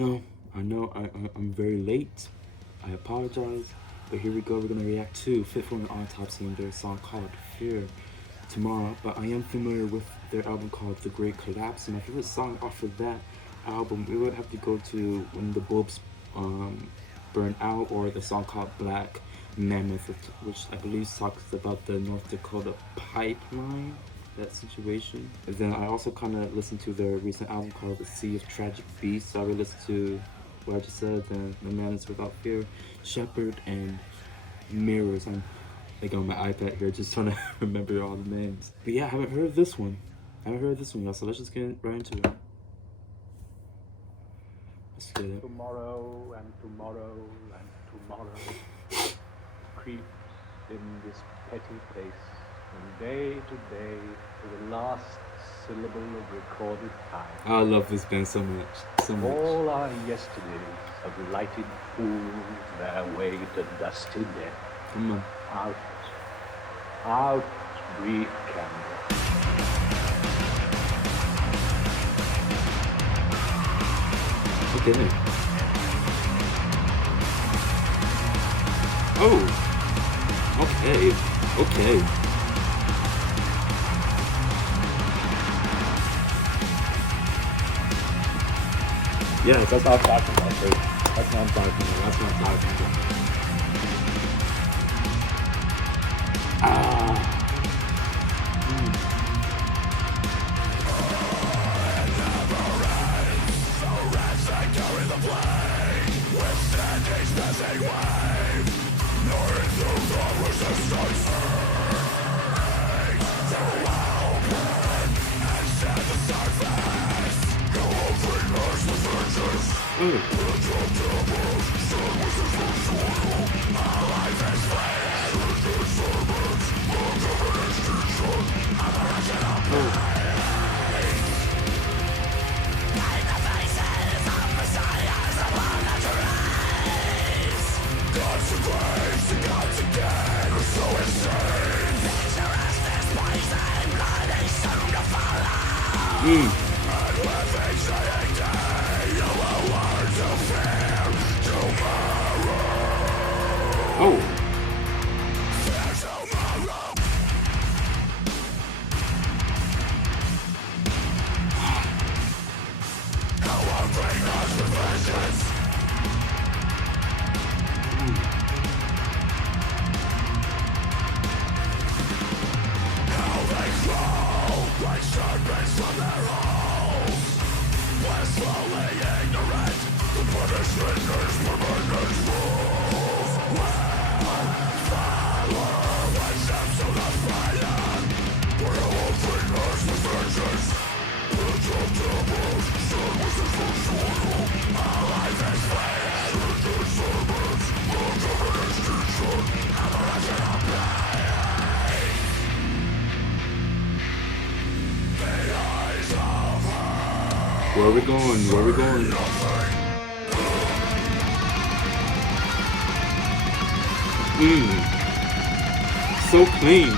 I'm very late. I apologize, but here we go. We're gonna react to Fitful and Autopsy and their song called Fear tomorrow. But I am familiar with their album called The Great Collapse, and my favorite song off of that album, we would have to go to When the Bulbs Burn Out, or the song called Black Mammoth, which I believe talks about the North Dakota pipeline, that situation. And then I also kind of listened to their recent album called The Sea of Tragic Beasts. So I really listened to what I just said, then The Man Is Without Fear, Shepherd, and Mirrors. I'm like on my iPad here just trying to remember all the names. But yeah, I haven't heard of this one. Y'all, so let's just get right into it. Let's get it. Tomorrow and tomorrow and tomorrow creeps in this petty place from day to day to the last syllable of recorded time. I love this band so much, so much. All our yesterdays have lighted fools their way to dusty death. Come on. Out, brief candle. Okay. Oh. Okay. Yeah, that's what I'm talking about, dude. That's what I'm talking about. Where are we going? So clean.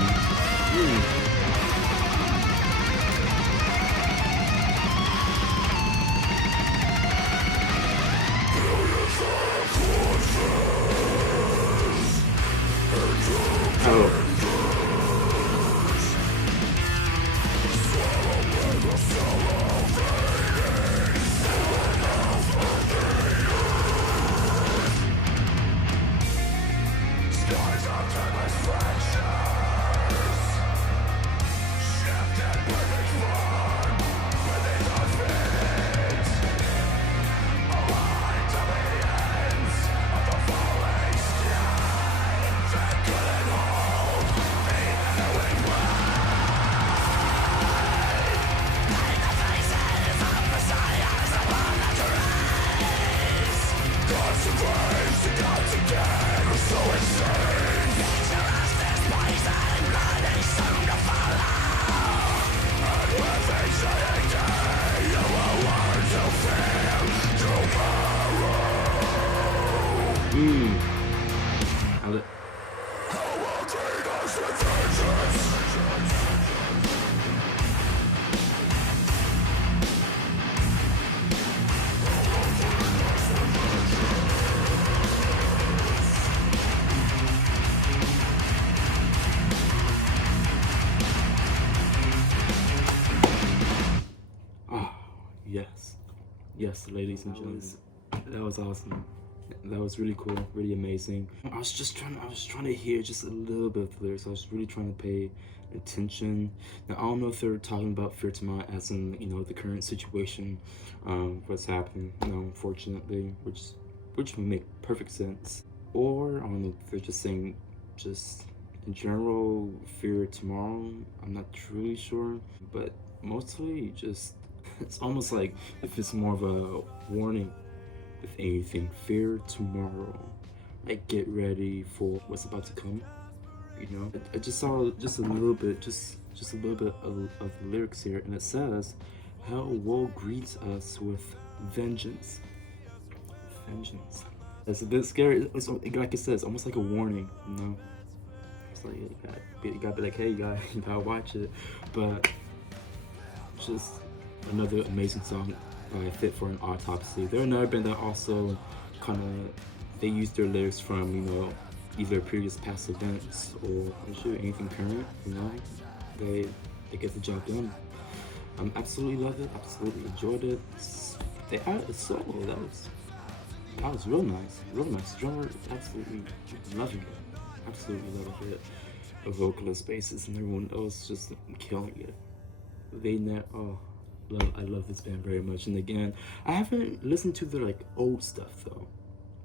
Yes, ladies and gentlemen, that was awesome. That was really cool, really amazing. I was trying to hear just a little bit of the lyrics. I was really trying to pay attention. Now I don't know if they're talking about Fear Tomorrow as in, you know, the current situation, what's happening, you know, unfortunately, which would make perfect sense. Or I don't know if they're just saying just in general Fear Tomorrow. I'm not truly sure, but mostly just it's almost like if it's more of a warning. If anything, fear tomorrow. Like get ready for what's about to come. You know, I just saw just a little bit, just a little bit of the lyrics here, and it says, "Hell will greet us with vengeance." Vengeance. It's a bit scary. It's like it says, almost like a warning. You know, it's like you gotta be like, hey, you gotta watch it. But just another amazing song by Fit for an Autopsy. They're another band that also kind of they use their lyrics from, you know, either previous past events or shoot anything current. You know, they get the job done. Absolutely love it. Absolutely enjoyed it. They added a solo. That was real nice. Drummer, absolutely loving it. Absolutely loving it. The vocalist, bassist, and everyone else just killing it. I love this band very much. And again, I haven't listened to their like old stuff though,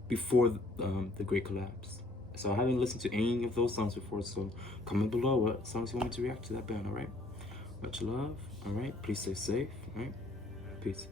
before the Great Collapse. So I haven't listened to any of those songs before. So comment below what songs you want me to react to that band. All right, much love. All right, please stay safe. All right, peace.